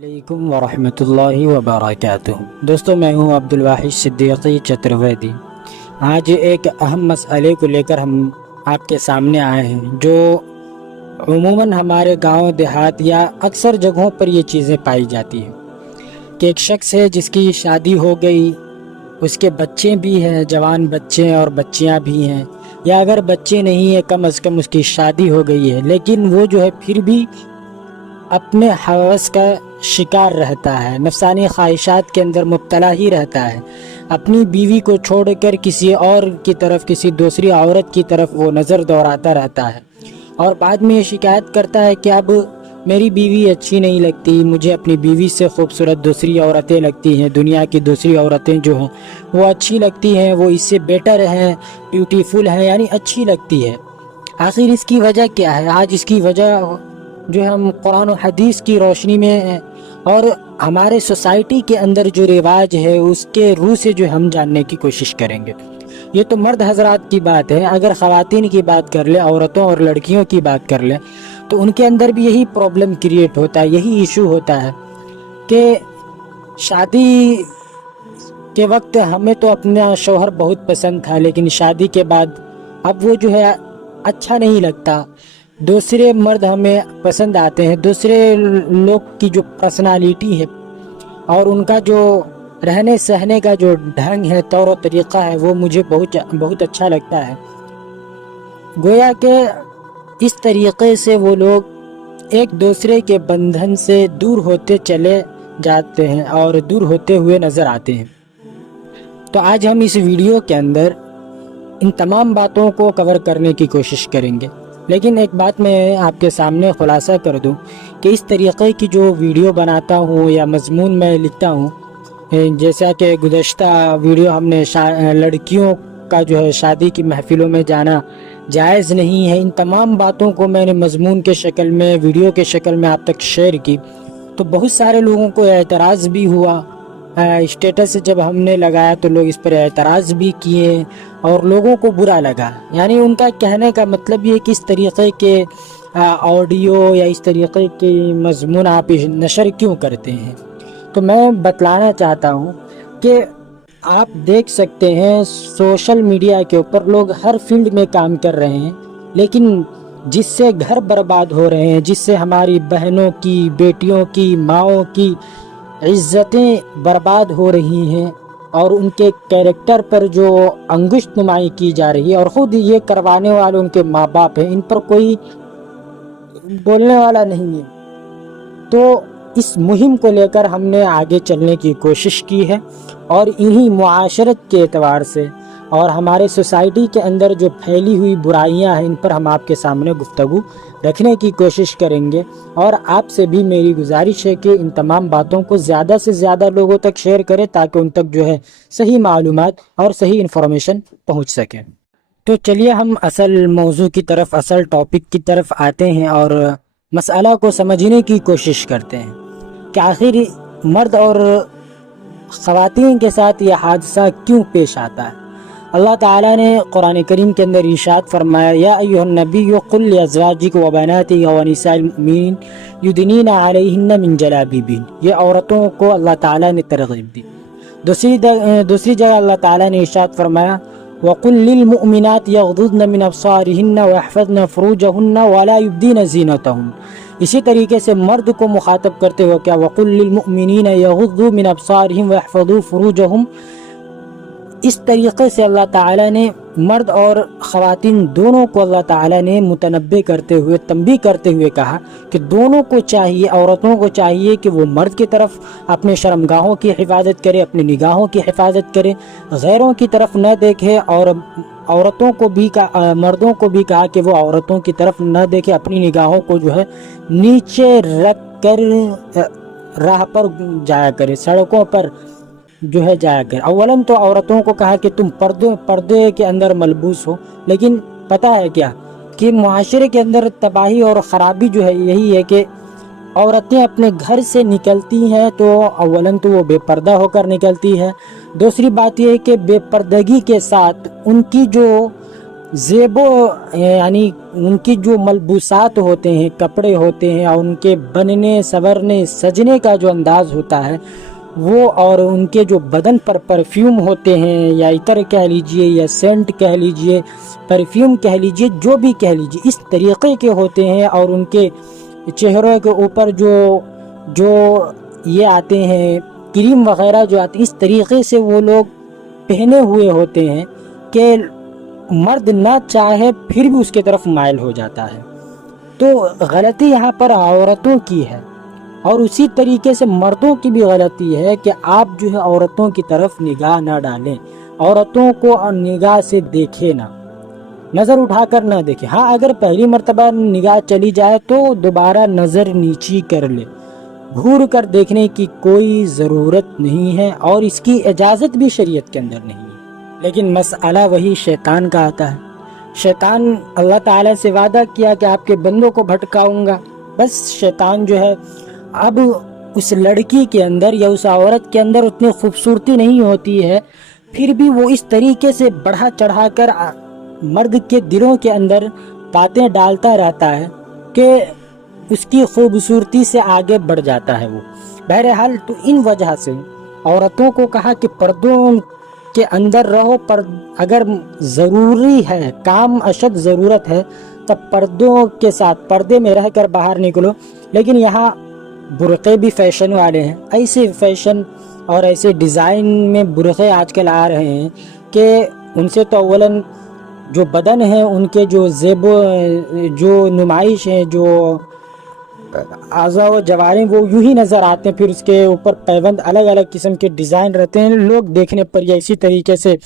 علیکم ورحمۃ اللہ وبرکاتہ۔ دوستو، میں ہوں عبدالواحد صدیقی چترویدی۔ آج ایک اہم مسئلے کو لے کر ہم آپ کے سامنے آئے ہیں، جو عموماً ہمارے گاؤں دیہات یا اکثر جگہوں پر یہ چیزیں پائی جاتی ہیں کہ ایک شخص ہے جس کی شادی ہو گئی، اس کے بچے بھی ہیں، جوان بچے اور بچیاں بھی ہیں، یا اگر بچے نہیں ہیں کم از کم اس کی شادی ہو گئی ہے، لیکن وہ جو ہے پھر بھی اپنے ہوس کا شکار رہتا ہے، نفسانی خواہشات کے اندر مبتلا ہی رہتا ہے، اپنی بیوی کو چھوڑ کر کسی اور کی طرف، کسی دوسری عورت کی طرف وہ نظر دوڑاتا رہتا ہے، اور بعد میں یہ شکایت کرتا ہے کہ اب میری بیوی اچھی نہیں لگتی، مجھے اپنی بیوی سے خوبصورت دوسری عورتیں لگتی ہیں، دنیا کی دوسری عورتیں جو ہیں وہ اچھی لگتی ہیں، وہ اس سے بیٹر ہیں، بیوٹیفل ہیں، یعنی اچھی لگتی ہے۔ آخر اس کی وجہ کیا ہے؟ آج اس کی وجہ جو ہم قرآن و حدیث کی روشنی میں اور ہمارے سوسائٹی کے اندر جو رواج ہے اس کے روح سے جو ہم جاننے کی کوشش کریں گے۔ یہ تو مرد حضرات کی بات ہے، اگر خواتین کی بات کر لیں، عورتوں اور لڑکیوں کی بات کر لیں، تو ان کے اندر بھی یہی پرابلم کریٹ ہوتا ہے، یہی ایشو ہوتا ہے کہ شادی کے وقت ہمیں تو اپنا شوہر بہت پسند تھا، لیکن شادی کے بعد اب وہ جو ہے اچھا نہیں لگتا، دوسرے مرد ہمیں پسند آتے ہیں، دوسرے لوگ کی جو پرسنالٹی ہے اور ان کا جو رہنے سہنے کا جو ڈھنگ ہے، طور و طریقہ ہے، وہ مجھے بہت اچھا لگتا ہے۔ گویا کہ اس طریقے سے وہ لوگ ایک دوسرے کے بندھن سے دور ہوتے چلے جاتے ہیں اور دور ہوتے ہوئے نظر آتے ہیں۔ تو آج ہم اس ویڈیو کے اندر ان تمام باتوں کو کور کرنے کی کوشش کریں گے، لیکن ایک بات میں آپ کے سامنے خلاصہ کر دوں کہ اس طریقے کی جو ویڈیو بناتا ہوں یا مضمون میں لکھتا ہوں، جیسا کہ گزشتہ ویڈیو ہم نے لڑکیوں کا جو ہے شادی کی محفلوں میں جانا جائز نہیں ہے، ان تمام باتوں کو میں نے مضمون کے شکل میں، ویڈیو کے شکل میں آپ تک شیئر کی، تو بہت سارے لوگوں کو اعتراض بھی ہوا۔ اسٹیٹس جب ہم نے لگایا تو لوگ اس پر اعتراض بھی کیے اور لوگوں کو برا لگا، یعنی ان کا کہنے کا مطلب یہ کہ اس طریقے کے آڈیو یا اس طریقے کے مضمون آپ نشر کیوں کرتے ہیں۔ تو میں بتلانا چاہتا ہوں کہ آپ دیکھ سکتے ہیں سوشل میڈیا کے اوپر لوگ ہر فیلڈ میں کام کر رہے ہیں، لیکن جس سے گھر برباد ہو رہے ہیں، جس سے ہماری بہنوں کی، بیٹیوں کی، ماؤں کی عزتیں برباد ہو رہی ہیں اور ان کے کیریکٹر پر جو انگشت نمائی کی جا رہی ہے، اور خود یہ کروانے والے ان کے ماں باپ ہیں، ان پر کوئی بولنے والا نہیں ہے۔ تو اس مہم کو لے کر ہم نے آگے چلنے کی کوشش کی ہے، اور انہی معاشرت کے اعتبار سے اور ہمارے سوسائٹی کے اندر جو پھیلی ہوئی برائیاں ہیں، ان پر ہم آپ کے سامنے گفتگو رکھنے کی کوشش کریں گے، اور آپ سے بھی میری گزارش ہے کہ ان تمام باتوں کو زیادہ سے زیادہ لوگوں تک شیئر کریں تاکہ ان تک جو ہے صحیح معلومات اور صحیح انفارمیشن پہنچ سکیں۔ تو چلیے ہم اصل موضوع کی طرف، اصل ٹاپک کی طرف آتے ہیں اور مسئلہ کو سمجھنے کی کوشش کرتے ہیں کہ آخر مرد اور خواتین کے ساتھ یہ حادثہ کیوں پیش آتا ہے۔ اللہ تعالیٰ نے قرآن کریم کے اندر ارشاد فرمایا، یا ایھا النبی قل لازواجک و بناتک و نساء المؤمنین یدنین علیہن من جلابیبہن، یہ عورتوں کو اللہ تعالیٰ نے ترغیب دی۔ دوسری جگہ اللہ تعالیٰ نے ارشاد فرمایا، وقل للمؤمنات یغضضن من ابصارہن ویحفظن فروجہن ولا یبدین زینتہن۔ اسی طریقے سے مرد کو مخاطب کرتے ہوئے کیا، وقل للمؤمنین یغضوا من ابصارہم ویحفظوا فروجہم۔ اس طریقے سے اللہ تعالیٰ نے مرد اور خواتین دونوں کو اللہ تعالیٰ نے متنبہ کرتے ہوئے، تنبیہ کرتے ہوئے کہا کہ دونوں کو چاہیے، عورتوں کو چاہیے کہ وہ مرد کی طرف اپنے شرمگاہوں کی حفاظت کرے، اپنی نگاہوں کی حفاظت کرے، غیروں کی طرف نہ دیکھے، اور عورتوں کو بھی مردوں کو بھی کہا کہ وہ عورتوں کی طرف نہ دیکھے، اپنی نگاہوں کو جو ہے نیچے رکھ کر راہ پر جایا کرے، سڑکوں پر جو ہے جایا کرے۔ اولاً تو عورتوں کو کہا کہ تم پردے کے اندر ملبوس ہو، لیکن پتہ ہے کیا کہ معاشرے کے اندر تباہی اور خرابی جو ہے یہی ہے کہ عورتیں اپنے گھر سے نکلتی ہیں تو اولاً تو وہ بے پردہ ہو کر نکلتی ہے، دوسری بات یہ ہے کہ بے پردگی کے ساتھ ان کی جو زیب یعنی ان کی جو ملبوسات ہوتے ہیں، کپڑے ہوتے ہیں، اور ان کے بننے سورنے سجنے کا جو انداز ہوتا ہے وہ، اور ان کے جو بدن پر پرفیوم ہوتے ہیں، یا عطر کہہ لیجئے، یا سینٹ کہہ لیجئے، پرفیوم کہہ لیجئے، جو بھی کہہ لیجئے، اس طریقے کے ہوتے ہیں. اور ان کے چہروں کے اوپر جو یہ آتے ہیں کریم وغیرہ جو آتے ہیں، اس طریقے سے وہ لوگ پہنے ہوئے ہوتے ہیں کہ مرد نہ چاہے پھر بھی اس کی طرف مائل ہو جاتا ہے. تو غلطی یہاں پر عورتوں کی ہے، اور اسی طریقے سے مردوں کی بھی غلطی ہے کہ آپ جو ہے عورتوں کی طرف نگاہ نہ ڈالیں، عورتوں کو نگاہ سے دیکھیں نہ، نظر اٹھا کر نہ دیکھیں. ہاں اگر پہلی مرتبہ نگاہ چلی جائے تو دوبارہ نظر نیچی کر لے، گھور کر دیکھنے کی کوئی ضرورت نہیں ہے، اور اس کی اجازت بھی شریعت کے اندر نہیں ہے. لیکن مسئلہ وہی شیطان کا آتا ہے. شیطان اللہ تعالیٰ سے وعدہ کیا کہ آپ کے بندوں کو بھٹکاؤں گا. بس شیطان جو ہے اب اس لڑکی کے اندر یا اس عورت کے اندر اتنی خوبصورتی نہیں ہوتی ہے، پھر بھی وہ اس طریقے سے بڑھا چڑھا کر مرد کے دلوں کے اندر باتیں ڈالتا رہتا ہے کہ اس کی خوبصورتی سے آگے بڑھ جاتا ہے وہ. بہرحال تو ان وجہ سے عورتوں کو کہا کہ پردوں کے اندر رہو، پر اگر ضروری ہے، کام اشد ضرورت ہے، تب پردوں کے ساتھ پردے میں رہ کر باہر نکلو. لیکن یہاں برقعے بھی فیشن والے ہیں، ایسے فیشن اور ایسے ڈیزائن میں برقعے آج کل آ رہے ہیں کہ ان سے تو اولاً جو بدن ہے، ان کے جو زیب جو نمائش ہیں، جو اعضاء و جوارح وہ یوں ہی نظر آتے ہیں. پھر اس کے اوپر پیوند الگ الگ قسم کے ڈیزائن رہتے ہیں. لوگ دیکھنے پر یا اسی طریقے سے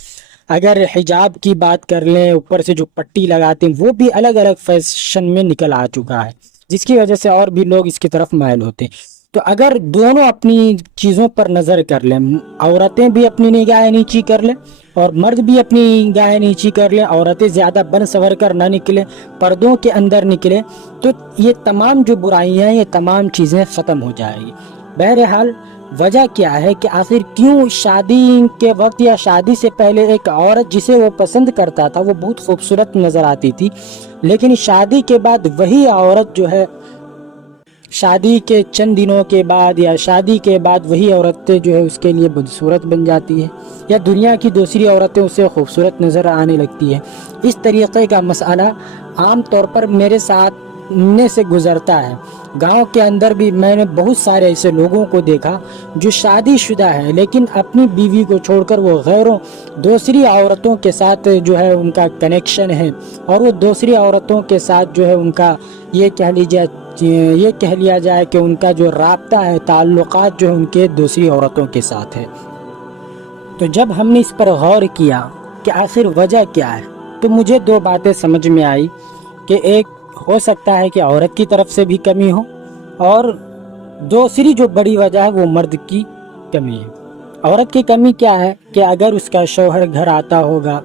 اگر حجاب کی بات کر لیں، اوپر سے جو پٹی لگاتے ہیں وہ بھی الگ الگ فیشن میں نکل آ چکا ہے، جس کی وجہ سے اور بھی لوگ اس کی طرف مائل ہوتے ہیں. تو اگر دونوں اپنی چیزوں پر نظر کر لیں، عورتیں بھی اپنی نگاہ نیچی کر لیں اور مرد بھی اپنی نگاہ نیچی کر لیں، عورتیں زیادہ بن سور کر نہ نکلیں، پردوں کے اندر نکلیں، تو یہ تمام جو برائیاں ہیں، یہ تمام چیزیں ختم ہو جائیں گی. بہرحال وجہ کیا ہے کہ آخر کیوں شادی کے وقت یا شادی سے پہلے ایک عورت جسے وہ پسند کرتا تھا وہ بہت خوبصورت نظر آتی تھی، لیکن شادی کے بعد وہی عورت جو ہے شادی کے چند دنوں کے بعد یا شادی کے بعد وہی عورتیں جو ہے اس کے لیے بدصورت بن جاتی ہے، یا دنیا کی دوسری عورتیں اسے خوبصورت نظر آنے لگتی ہے. اس طریقے کا مسئلہ عام طور پر میرے ساتھ سے گزرتا ہے. گاؤں کے اندر بھی میں نے بہت سارے ایسے لوگوں کو دیکھا جو شادی شدہ ہے، لیکن اپنی بیوی کو چھوڑ کر وہ دوسری عورتوں کے ساتھ جو ہے ان کا کنیکشن ہے، اور وہ دوسری عورتوں کے ساتھ جو ہے ان کا یہ کہہ لیا جائے کہ ان کا جو رابطہ ہے، تعلقات جو ان کے دوسری عورتوں کے ساتھ ہے. تو جب ہم نے اس پر غور کیا کہ آخر وجہ کیا ہے، تو مجھے دو باتیں سمجھ میں آئی کہ ایک ہو سکتا ہے کہ عورت کی طرف سے بھی کمی ہو، اور دوسری جو بڑی وجہ ہے وہ مرد کی کمی ہے. عورت کی کمی کیا ہے کہ اگر اس کا شوہر گھر آتا ہوگا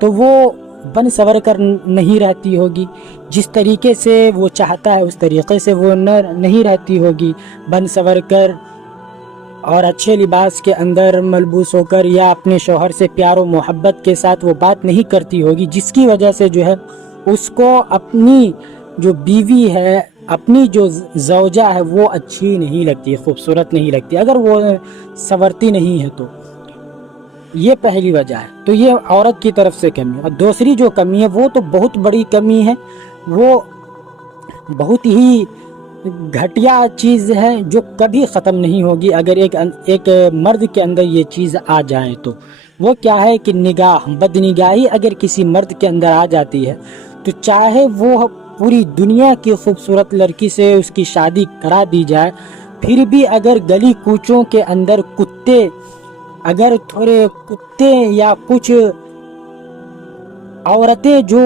تو وہ بن سور کر نہیں رہتی ہوگی، جس طریقے سے وہ چاہتا ہے اس طریقے سے وہ نہیں رہتی ہوگی بن سور کر اور اچھے لباس کے اندر ملبوس ہو کر، یا اپنے شوہر سے پیار و محبت کے ساتھ وہ بات نہیں کرتی ہوگی، جس کی وجہ سے جو ہے اس کو اپنی جو بیوی ہے، اپنی جو زوجہ ہے وہ اچھی نہیں لگتی، خوبصورت نہیں لگتی، اگر وہ سنورتی نہیں ہے تو. یہ پہلی وجہ ہے. تو یہ عورت کی طرف سے کمی ہے. اور دوسری جو کمی ہے وہ تو بہت بڑی کمی ہے، وہ بہت ہی گھٹیا چیز ہے جو کبھی ختم نہیں ہوگی اگر ایک مرد کے اندر یہ چیز آ جائے تو. وہ کیا ہے کہ بدنگاہی اگر کسی مرد کے اندر آ جاتی ہے تو چاہے وہ پوری دنیا کی خوبصورت لڑکی سے اس کی شادی کرا دی جائے، پھر بھی اگر گلی کوچوں کے اندر اگر تھوڑے کتے یا کچھ عورتیں جو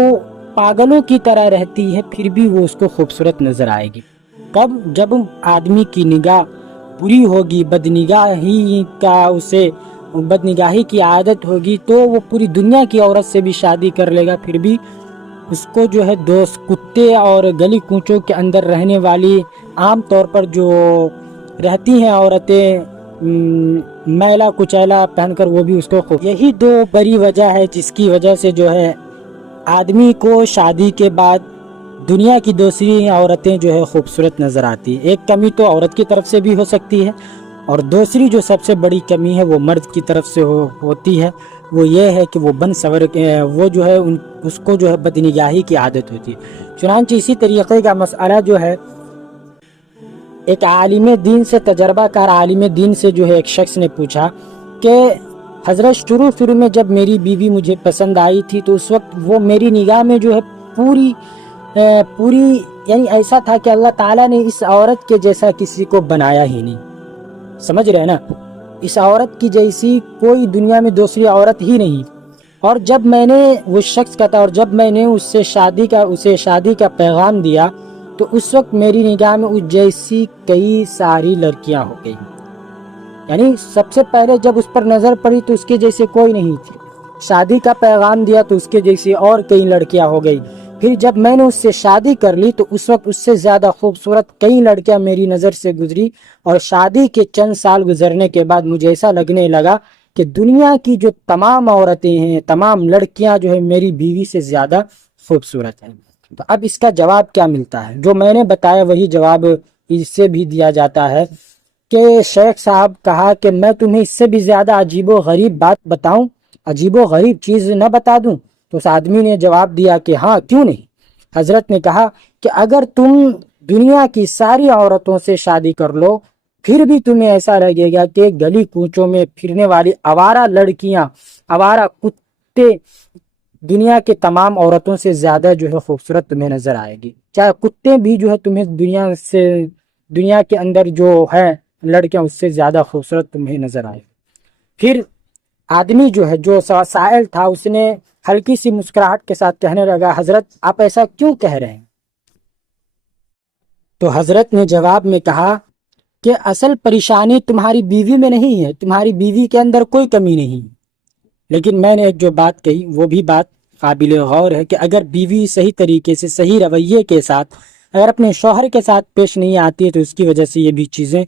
پاگلوں کی طرح رہتی ہے، پھر بھی وہ اس کو خوبصورت نظر آئے گی. کب؟ جب آدمی کی نگاہ بری ہوگی، بدنگاہی کی عادت ہوگی، تو وہ پوری دنیا کی عورت سے بھی شادی کر لے گا، پھر بھی اس کو جو ہے دوست کتے اور گلی کوچوں کے اندر رہنے والی عام طور پر جو رہتی ہیں عورتیں میلا کچیلا پہن کر، وہ بھی اس کو یہی دو بڑی وجہ ہے جس کی وجہ سے جو ہے آدمی کو شادی کے بعد دنیا کی دوسری عورتیں جو ہے خوبصورت نظر آتی ہے. ایک کمی تو عورت کی طرف سے بھی ہو سکتی ہے، اور دوسری جو سب سے بڑی کمی ہے وہ مرد کی طرف سے ہوتی ہے. وہ یہ ہے کہ وہ وہ جو ہے اس کو جو ہے بدنگاہی کی عادت ہوتی ہے. چنانچہ اسی طریقے کا مسئلہ جو ہے ایک عالم دین سے، تجربہ کار عالم دین سے جو ہے ایک شخص نے پوچھا کہ حضرت شروع میں جب میری بیوی مجھے پسند آئی تھی تو اس وقت وہ میری نگاہ میں جو ہے پوری یعنی ایسا تھا کہ اللہ تعالیٰ نے اس عورت کے جیسا کسی کو بنایا ہی نہیں. سمجھ رہے نا، اس عورت کی جیسی کوئی دنیا میں دوسری عورت ہی نہیں. اور جب میں نے وہ شخص کا تھا، اور جب میں نے اسے شادی کا پیغام دیا تو اس وقت میری نگاہ میں اس جیسی کئی ساری لڑکیاں ہو گئی. یعنی سب سے پہلے جب اس پر نظر پڑی تو اس کے جیسے کوئی نہیں تھی. شادی کا پیغام دیا تو اس کے جیسی اور کئی لڑکیاں ہو گئی. پھر جب میں نے اس سے شادی کر لی تو اس وقت اس سے زیادہ خوبصورت کئی لڑکیاں میری نظر سے گزری. اور شادی کے چند سال گزرنے کے بعد مجھے ایسا لگنے لگا کہ دنیا کی جو تمام عورتیں ہیں، تمام لڑکیاں جو ہے میری بیوی سے زیادہ خوبصورت ہیں. تو اب اس کا جواب کیا ملتا ہے؟ جو میں نے بتایا وہی جواب اس سے بھی دیا جاتا ہے کہ شیخ صاحب کہا کہ میں تمہیں اس سے بھی زیادہ عجیب و غریب بات بتاؤں، عجیب و غریب چیز نہ بتا دوں؟ تو اس آدمی نے جواب دیا کہ ہاں کیوں نہیں. حضرت نے کہا کہ اگر تم دنیا کی ساری عورتوں سے شادی کر لو پھر بھی تمہیں ایسا لگے گا کہ گلی کوچوں میں پھرنے والی آوارہ لڑکیاں، آوارہ کتے دنیا کے تمام عورتوں سے زیادہ جو ہے خوبصورت تمہیں نظر آئے گی. چاہے کتے بھی جو ہے تمہیں دنیا کے اندر جو ہے لڑکیاں اس سے زیادہ خوبصورت تمہیں نظر آئے. پھر آدمی جو ہے جو سائل تھا اس نے ہلکی سی مسکراہٹ کے ساتھ کہنے لگا حضرت آپ ایسا کیوں کہہ رہے ہیں؟ تو حضرت نے جواب میں کہا کہ اصل پریشانی تمہاری بیوی میں نہیں ہے، تمہاری بیوی کے اندر کوئی کمی نہیں، لیکن میں نے ایک جو بات کہی وہ بھی بات قابل غور ہے کہ اگر بیوی صحیح طریقے سے، صحیح رویے کے ساتھ اگر اپنے شوہر کے ساتھ پیش نہیں آتی ہے تو اس کی وجہ سے یہ بھی چیزیں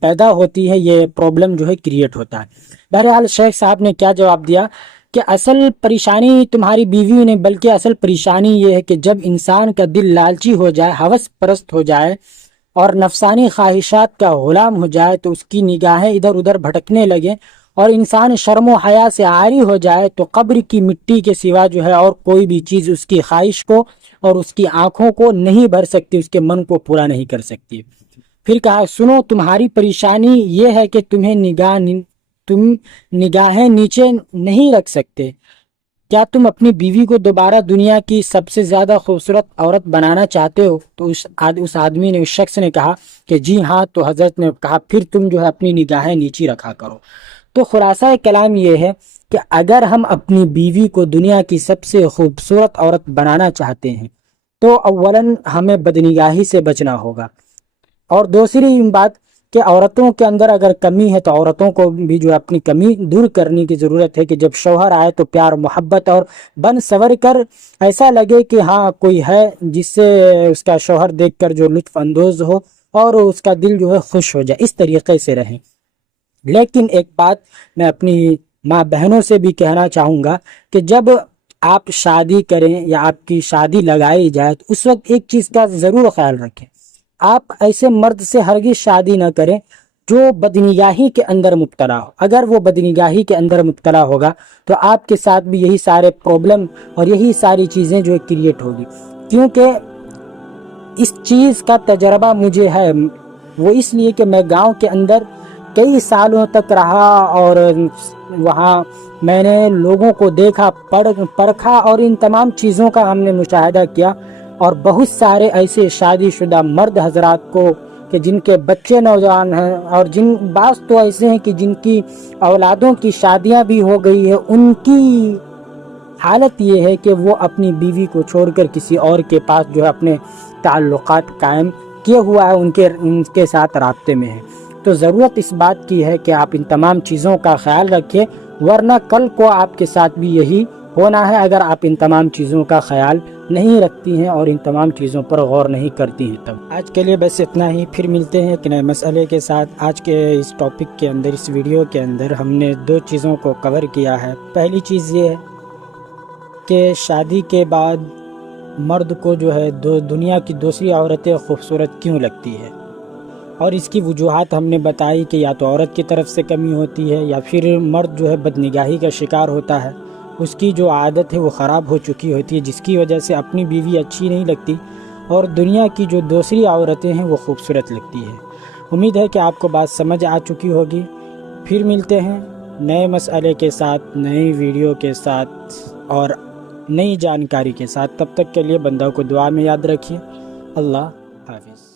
پیدا ہوتی ہے، یہ پرابلم جو ہے کریٹ ہوتا ہے. بہرحال شیخ صاحب نے کیا جواب دیا کہ اصل پریشانی تمہاری بیوی نہیں، بلکہ اصل پریشانی یہ ہے کہ جب انسان کا دل لالچی ہو جائے، ہوس پرست ہو جائے اور نفسانی خواہشات کا غلام ہو جائے تو اس کی نگاہیں ادھر ادھر بھٹکنے لگے اور انسان شرم و حیا سے عاری ہو جائے تو قبر کی مٹی کے سوا جو ہے اور کوئی بھی چیز اس کی خواہش کو اور اس کی آنکھوں کو نہیں بھر سکتی، اس کے من کو پورا نہیں کر سکتی. پھر کہا سنو تمہاری پریشانی یہ ہے کہ تم نگاہیں نیچے نہیں رکھ سکتے. کیا تم اپنی بیوی کو دوبارہ دنیا کی سب سے زیادہ خوبصورت عورت بنانا چاہتے ہو؟ تو اس آدمی نے، اس شخص نے کہا کہ جی ہاں. تو حضرت نے کہا پھر تم جو ہے اپنی نگاہیں نیچی رکھا کرو. تو خلاصہ کلام یہ ہے کہ اگر ہم اپنی بیوی کو دنیا کی سب سے خوبصورت عورت بنانا چاہتے ہیں تو اولاً ہمیں بدنگاہی سے بچنا ہوگا، اور دوسری بات کہ عورتوں کے اندر اگر کمی ہے تو عورتوں کو بھی جو اپنی کمی دور کرنے کی ضرورت ہے کہ جب شوہر آئے تو پیار محبت اور بن سور کر ایسا لگے کہ ہاں کوئی ہے جس سے اس کا شوہر دیکھ کر جو لطف اندوز ہو اور اس کا دل جو ہے خوش ہو جائے، اس طریقے سے رہیں. لیکن ایک بات میں اپنی ماں بہنوں سے بھی کہنا چاہوں گا کہ جب آپ شادی کریں یا آپ کی شادی لگائی جائے تو اس وقت ایک چیز کا ضرور خیال رکھیں، آپ ایسے مرد سے ہرگز شادی نہ کریں جو بدنگاہی کے اندر مبتلا ہو. اگر وہ بدنگاہی کے اندر مبتلا ہوگا تو آپ کے ساتھ بھی یہی سارے پرابلم اور یہی ساری چیزیں جو ہے کریٹ ہوگی. کیونکہ اس چیز کا تجربہ مجھے ہے، وہ اس لیے کہ میں گاؤں کے اندر کئی سالوں تک رہا اور وہاں میں نے لوگوں کو دیکھا، پرکھا اور ان تمام چیزوں کا ہم نے مشاہدہ کیا. اور بہت سارے ایسے شادی شدہ مرد حضرات کو کہ جن کے بچے نوجوان ہیں اور بعض تو ایسے ہیں کہ جن کی اولادوں کی شادیاں بھی ہو گئی ہے، ان کی حالت یہ ہے کہ وہ اپنی بیوی کو چھوڑ کر کسی اور کے پاس جو ہے اپنے تعلقات قائم کیے ہوا ہے، ان کے ساتھ رابطے میں ہے. تو ضرورت اس بات کی ہے کہ آپ ان تمام چیزوں کا خیال رکھیں، ورنہ کل کو آپ کے ساتھ بھی یہی ہونا ہے اگر آپ ان تمام چیزوں کا خیال نہیں رکھتی ہیں اور ان تمام چیزوں پر غور نہیں کرتی ہیں. تب آج کے لیے بس اتنا ہی، پھر ملتے ہیں ایک نئے مسئلے کے ساتھ. آج کے اس ٹاپک کے اندر، اس ویڈیو کے اندر ہم نے 2 چیزوں کو کور کیا ہے. پہلی چیز یہ ہے کہ شادی کے بعد مرد کو جو ہے دنیا کی دوسری عورتیں خوبصورت کیوں لگتی ہے، اور اس کی وجوہات ہم نے بتائی کہ یا تو عورت کی طرف سے کمی ہوتی ہے یا پھر مرد جو ہے بدنگاہی کا شکار ہوتا ہے، اس کی جو عادت ہے وہ خراب ہو چکی ہوتی ہے، جس کی وجہ سے اپنی بیوی اچھی نہیں لگتی اور دنیا کی جو دوسری عورتیں ہیں وہ خوبصورت لگتی ہے۔ امید ہے کہ آپ کو بات سمجھ آ چکی ہوگی۔ پھر ملتے ہیں نئے مسئلے کے ساتھ، نئی ویڈیو کے ساتھ اور نئی جانکاری کے ساتھ۔ تب تک کے لیے بندہ کو دعا میں یاد رکھیے۔ اللہ حافظ۔